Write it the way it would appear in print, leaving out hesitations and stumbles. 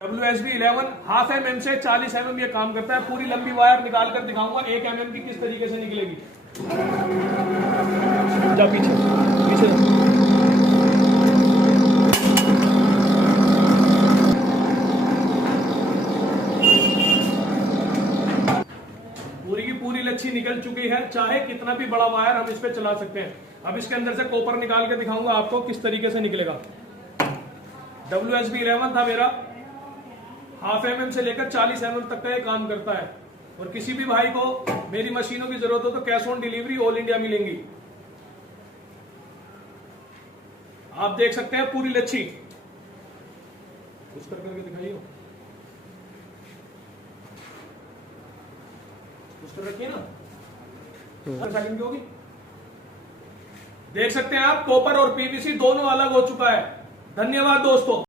WSB11 half mm से 40 mm ये काम करता है। पूरी लंबी वायर निकाल कर दिखाऊंगा 1 mm की किस तरीके से निकलेगी। जा पीछे पीछे पूरी की पूरी लच्छी निकल चुकी है। चाहे कितना भी बड़ा वायर हम इस पे चला सकते हैं। अब इसके अंदर से कॉपर निकाल के दिखाऊंगा आपको किस तरीके से निकलेगा। WSB11 था मेरा, हाफ mm से लेकर 40 mm तक का ये काम करता है। और किसी भी भाई को मेरी मशीनों की जरूरत हो तो cash on delivery all India मिलेंगी। आप देख सकते हैं पूरी लच्छी कुछ करके दिखाइए, कुछ कर रखिए ना, सेकंड की होगी। देख सकते हैं आप कॉपर और PVC दोनों अलग हो चुका है। धन्यवाद दोस्तों।